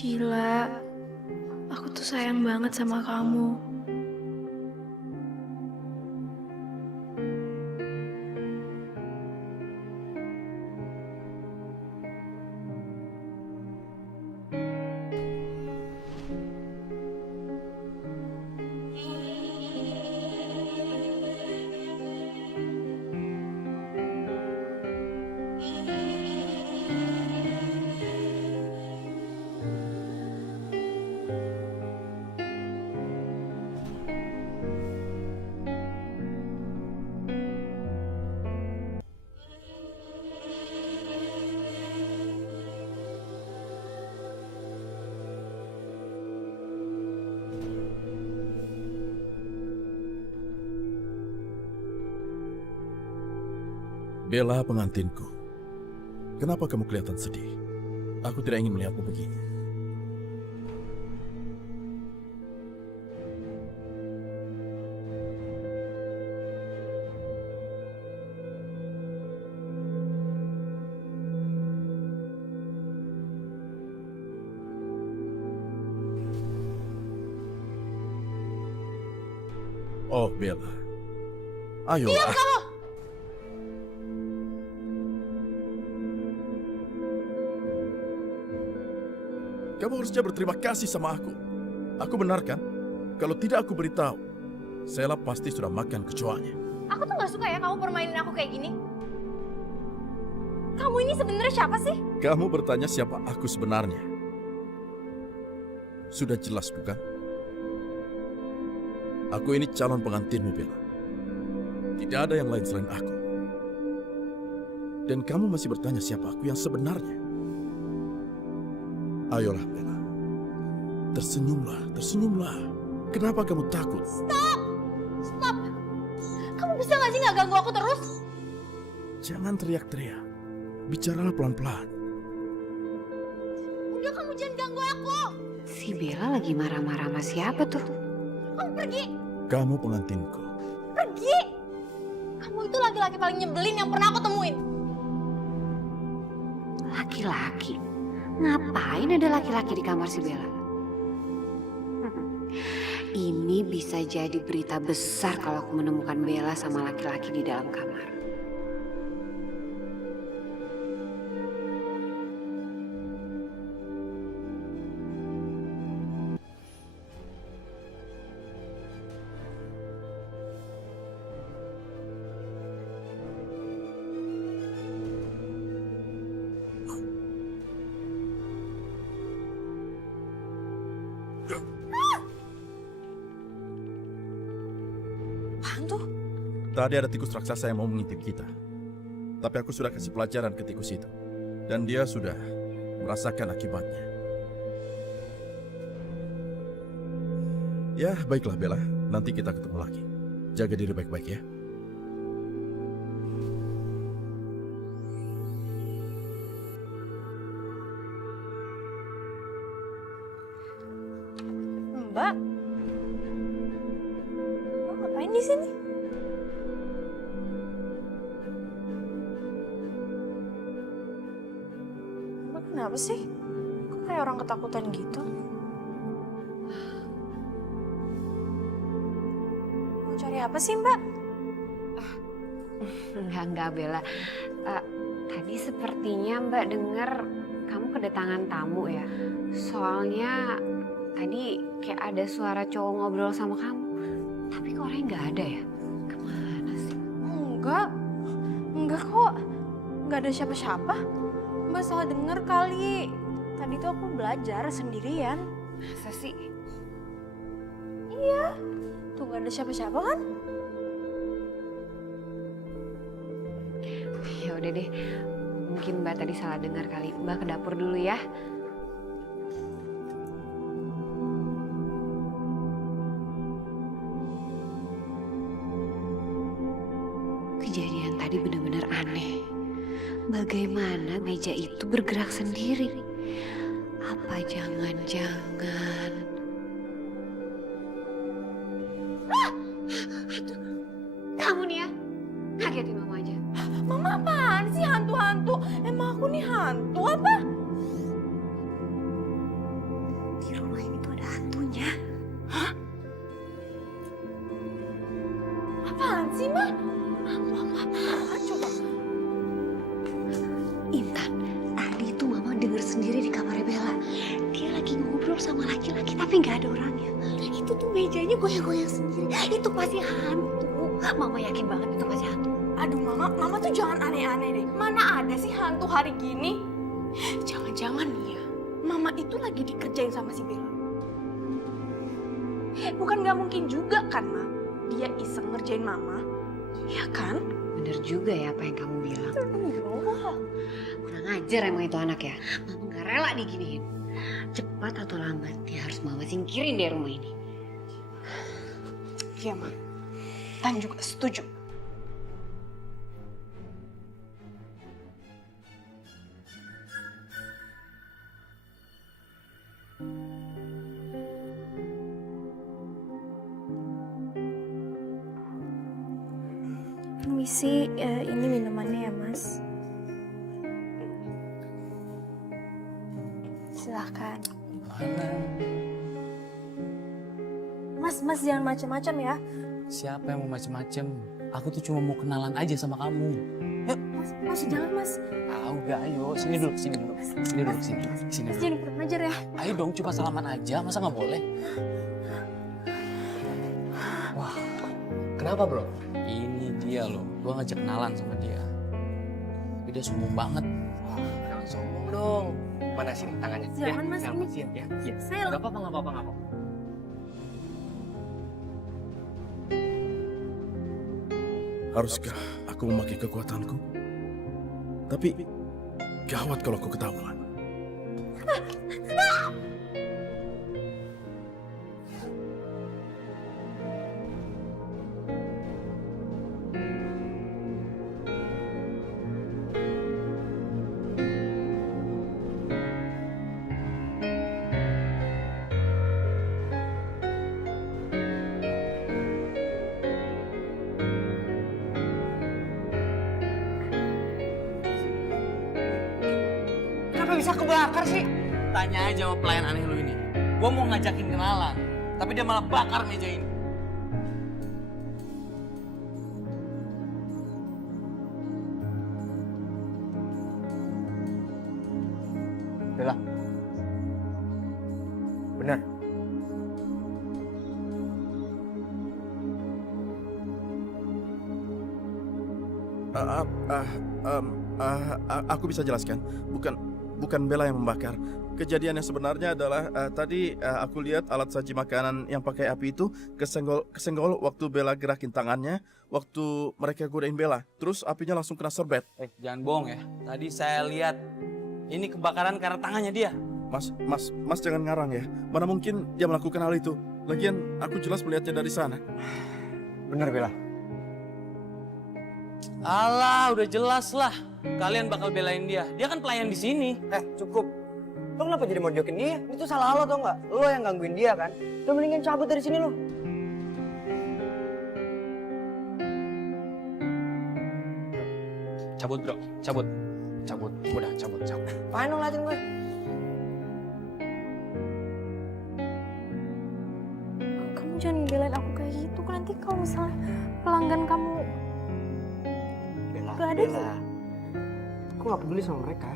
Sheila, aku tuh sayang banget sama kamu. Bella, pengantinku. Kenapa kamu kelihatan sedih? Aku tidak ingin melihatmu begini. Oh, Bella. Ayolah. Kamu harusnya berterima kasih sama aku. Aku benar kan? Kalau tidak aku beritahu, Sheila pasti sudah makan kecoanya. Aku tuh gak suka ya kamu permainin aku kayak gini. Kamu ini sebenarnya siapa sih? Kamu bertanya siapa aku sebenarnya. Sudah jelas bukan? Aku ini calon pengantinmu, Bella. Tidak ada yang lain selain aku. Dan kamu masih bertanya siapa aku yang sebenarnya. Ayolah, Bella. Tersenyumlah, tersenyumlah. Kenapa kamu takut? Stop! Stop! Kamu bisa gak sih gak ganggu aku terus? Jangan teriak-teriak. Bicaralah pelan-pelan. Udah, kamu jangan ganggu aku! Si Bella lagi marah-marah sama siapa tuh? Kamu pergi! Kamu pengantinku. Pergi! Kamu itu laki-laki paling nyebelin yang pernah aku temuin. Laki-laki? Ngapain ada laki-laki di kamar si Bella? Ini bisa jadi berita besar kalau aku menemukan Bella sama laki-laki di dalam kamar. Apaan tuh? Tadi ada tikus raksasa yang mau mengintip kita. Tapi aku sudah kasih pelajaran ke tikus itu. Dan dia sudah merasakan akibatnya. Ya, baiklah Bella. Nanti kita ketemu lagi. Jaga diri baik-baik ya. Mbak? Mbak ngapain di sini? Mbak kenapa sih? Kok kayak orang ketakutan gitu? Mau cari apa sih, Mbak? Enggak Bella. Tadi sepertinya Mbak dengar kamu kedatangan tamu ya. Soalnya tadi kayak ada suara cowok ngobrol sama kamu. Tapi kok orangnya nggak ada ya? Kemana sih? Enggak kok. Enggak ada siapa-siapa. Mbak salah denger kali. Tadi tuh aku belajar sendirian. Masa sih? Iya. Tuh gak ada siapa-siapa kan? Ya udah deh. Mungkin Mbak tadi salah dengar kali. Mbak ke dapur dulu ya. Kejadian tadi benar-benar aneh. Bagaimana meja itu bergerak sendiri? Apa jangan-jangan... Kamu nih ya, ngagetin mama aja. Mama apaan sih hantu-hantu? Emang aku nih hantu apa? ada orangnya. Itu tuh mejanya goyang-goyang sendiri. Itu pasti hantu. Mama yakin banget itu pasti hantu. Aduh mama tuh jangan aneh-aneh deh. Mana ada sih hantu hari gini? Jangan-jangan nih ya, mama itu lagi dikerjain sama si Bella. Bukan nggak mungkin juga kan, Ma? Dia iseng ngerjain mama, ya kan? Bener juga ya apa yang kamu bilang. Enggak. Kurang ajar emang itu anak ya. Mama gak rela diginiin. Cepat atau lambat dia harus mama singkirin dari rumah ini. Iya, Ma. Tan juga setuju. Permisi, ini minumannya ya, Mas. Silahkan. Mas jangan macam-macam ya. Siapa yang mau macem-macem? Aku tuh cuma mau kenalan aja sama kamu. Mas jangan, Mas. Ah, udah ayo, sini dulu, sini dulu. Sini dulu, sini. Sini Mas dulu. jangan kurang ajar ya. Ayo dong, cuma salaman aja, masa nggak boleh? Wah, kenapa bro? Ini dia loh, gua ngajak kenalan sama dia. Tapi dia sombong banget. Wah, jangan sombong dong. Mana sini tangannya? Jangan, Mas, ini. Sini, ya. Ya. Saya Gak apa-apa, gak apa-apa, gak apa-apa. Haruskah aku memakai kekuatanku? Tapi gawat kalau aku ketahuan. Kenapa bisa kebakar sih? Tanya aja sama pelayan aneh lu ini. Gua mau ngajakin kenalan, tapi dia malah bakar meja ini. Bella. Benar. Aku bisa jelaskan. Bukan Bella yang membakar. Kejadian yang sebenarnya adalah tadi aku lihat alat saji makanan yang pakai api itu kesenggol waktu Bella gerakin tangannya waktu mereka godain Bella. Terus apinya langsung kena serbet. Jangan bohong ya. Tadi saya lihat ini kebakaran karena tangannya dia. Mas jangan ngarang ya. Mana mungkin dia melakukan hal itu. Lagian aku jelas melihatnya dari sana. Benar Bella. Alah, udah jelas lah. Kalian bakal belain dia. Dia kan pelayan di sini. Cukup. Lo kenapa jadi mau jokin dia? Itu salah lo tau nggak? Lo yang gangguin dia kan? Lo mendingan cabut dari sini lo. Cabut bro, cabut. Cabut, udah cabut. Apaan lo ngeliatin gue? Kamu jangan belain aku kayak gitu. Kan nanti kalau misalnya pelanggan kamu Bella, gak ada Bella. Aku gak peduli sama mereka.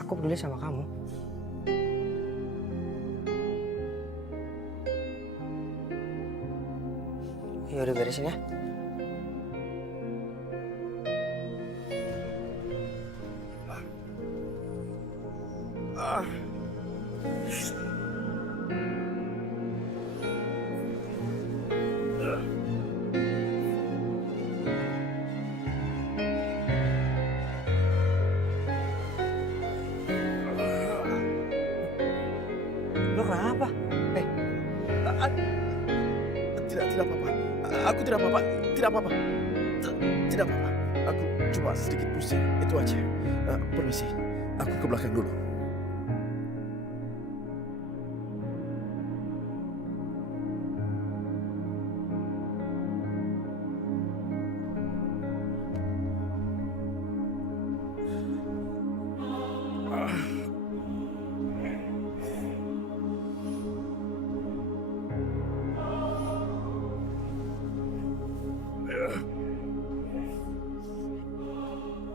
Aku peduli sama kamu. Ya udah beresin ya. Lo kenapa? Tidak apa-apa. Aku tidak apa-apa. Tidak apa-apa. Tidak apa-apa. Aku cuma sedikit pusing. Itu aja. Permisi. Aku ke belakang dulu.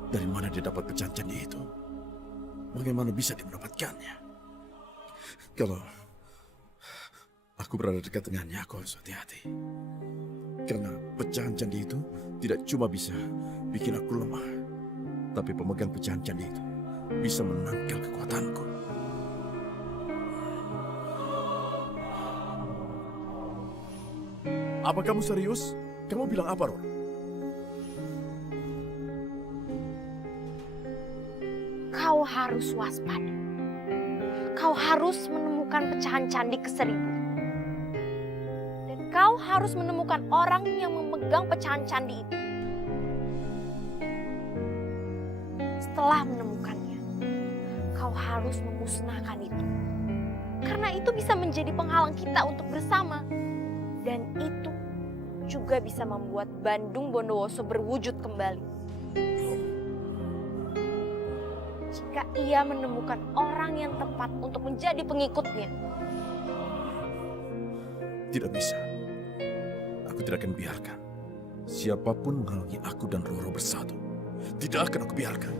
Dari mana dia dapat pecancannya itu? Bagaimana bisa dia mendapatkannya? aku berada dekat dengannya, aku harus hati-hati. Karena pecahan candi itu tidak cuma bisa bikin aku lemah, tapi pemegang pecahan candi itu bisa menangkal kekuatanku. Apa kamu serius? Kamu bilang apa, Ron? Kau harus waspada. Kau harus menemukan pecahan candi ke-1000. Dan kau harus menemukan orang yang memegang pecahan candi itu. Setelah menemukannya, kau harus memusnahkan itu. Karena itu bisa menjadi penghalang kita untuk bersama. Dan itu juga bisa membuat Bandung Bondowoso berwujud kembali. Jika ia menemukan orang yang tepat untuk menjadi pengikutnya. Tidak bisa. Aku tidak akan biarkan siapapun menghalangi aku dan Roro bersatu. Tidak akan aku biarkan.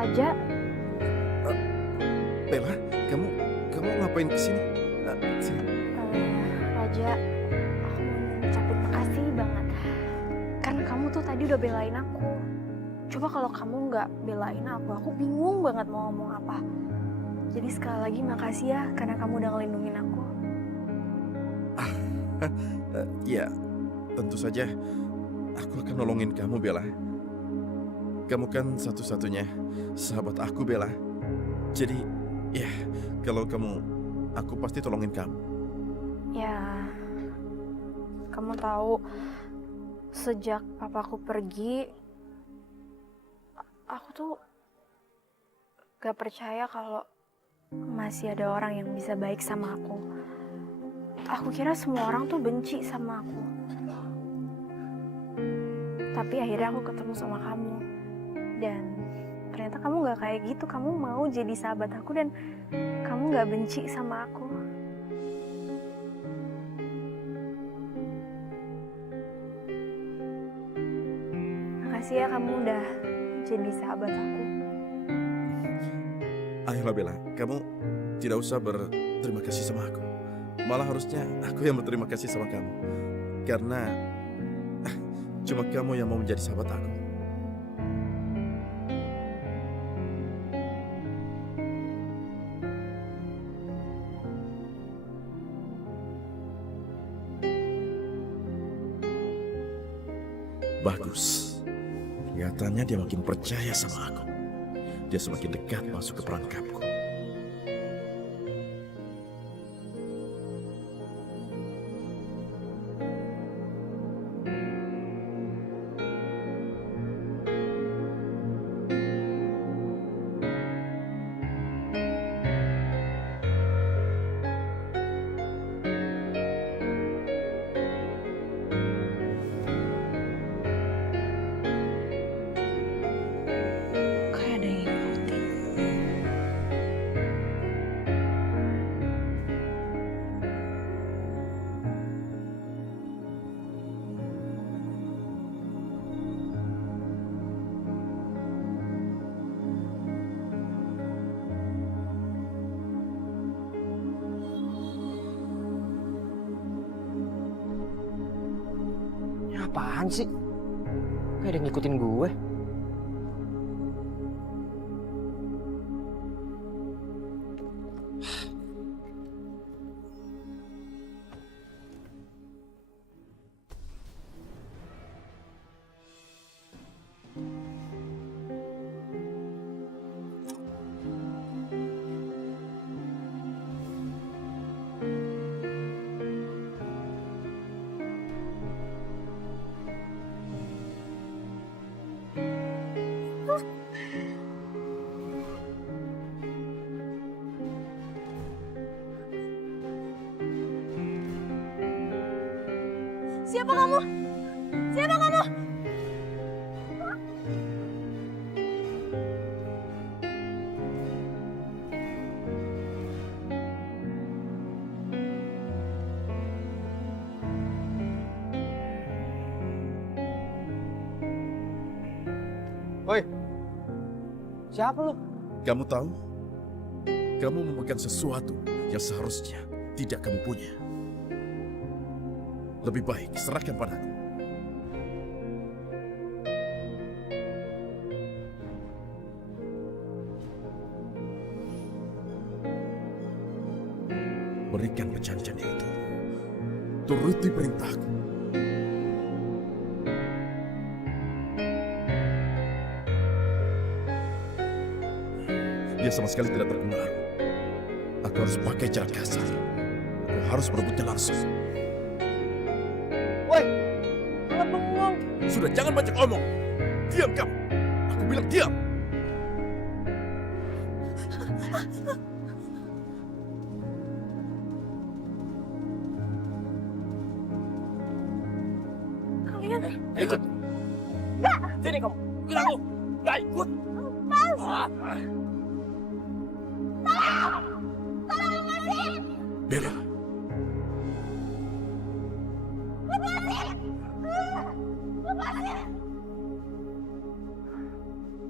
Raja, Bella, kamu ngapain kesini? Sini. Raja, aku mau ngucapin makasih banget. Karena kamu tuh tadi udah belain aku. Coba kalau kamu nggak belain aku bingung banget mau ngomong apa. Jadi sekali lagi makasih ya, karena kamu udah ngelindungin aku. Ya, tentu saja aku akan nolongin kamu, Bella. Kamu kan satu-satunya sahabat aku, Bella. Jadi, ya, kalau aku pasti tolongin kamu. Ya, kamu tahu sejak papaku pergi, aku tuh gak percaya kalau masih ada orang yang bisa baik sama aku. Aku kira semua orang tuh benci sama aku. Tapi akhirnya aku ketemu sama kamu. Dan ternyata kamu gak kayak gitu. Kamu mau jadi sahabat aku dan kamu gak benci sama aku. Makasih ya kamu udah jadi sahabat aku. Ayolah, Bella, kamu tidak usah berterima kasih sama aku. Malah harusnya aku yang berterima kasih sama kamu. Karena cuma kamu yang mau menjadi sahabat aku. Bagus. Kelihatannya dia makin percaya sama aku. Dia semakin dekat masuk ke perangkapku. Kayak ada yang ngikutin. Ini apaan sih? Kayak ada yang ngikutin gue. Siapa kamu? Siapa kamu? Siapa lu? Kamu tahu? Kamu memegang sesuatu yang seharusnya tidak kamu punya. Lebih baik serahkan padaku. Berikan perjanjian itu. Turuti perintahku. Dia sama sekali tidak terpengaruh. Aku harus pakai cara kasar. Aku harus merebutnya langsung. Woi, malah bengong. Sudah, jangan banyak omong. Diam kamu. Aku bilang diam. Kalian Ikut. Sini kamu. Ikut aku. Nggak ikut. Bella.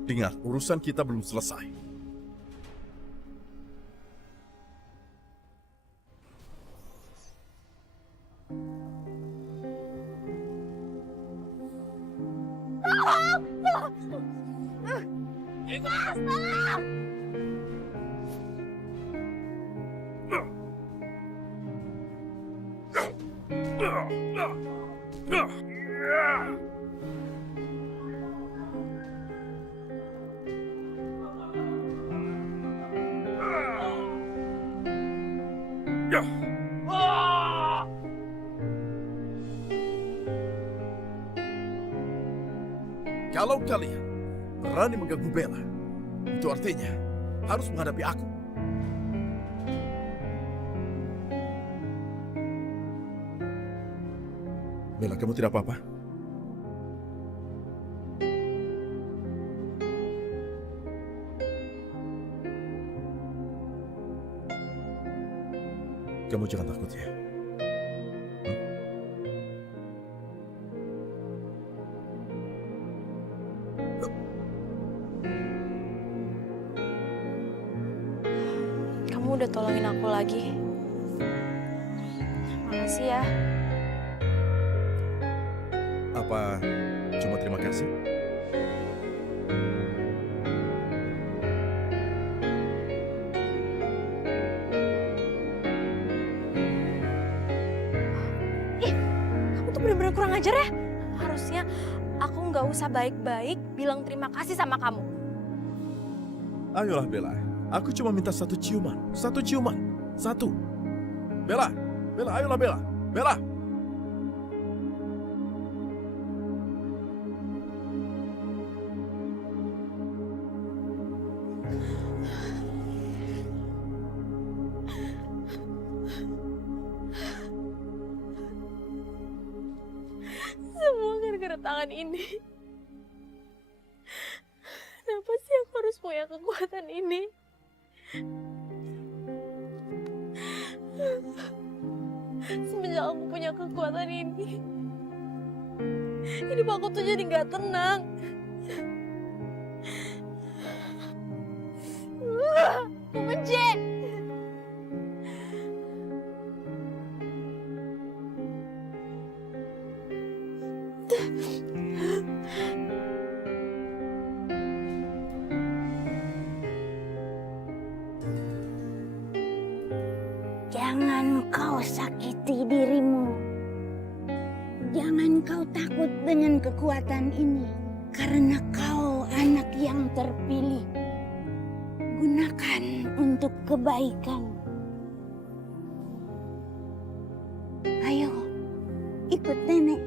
Dengar, urusan kita belum selesai. Kalau kalian berani mengganggu Bella, itu artinya harus menghadapi aku. Bella, kamu tidak apa-apa? Kamu jangan takut ya. kamu udah tolongin aku lagi. Makasih ya. Apa cuma terima kasih? Kamu tuh bener-bener kurang ajar ya. Harusnya aku nggak usah baik-baik bilang terima kasih sama kamu. Ayolah Bella, aku cuma minta satu ciuman. Satu ciuman. Satu. Bella, Bella, ayolah Bella. Bella. Semua gara-gara tangan ini. Kenapa sih aku harus punya kekuatan ini? Semenjak aku punya kekuatan ini, hidup aku tuh jadi gak tenang. Aku benci. Jangan kau sakiti dirimu. Jangan kau takut dengan kekuatan ini. Karena kau anak yang terpilih. Gunakan untuk kebaikan. Ayo, ikut nenek.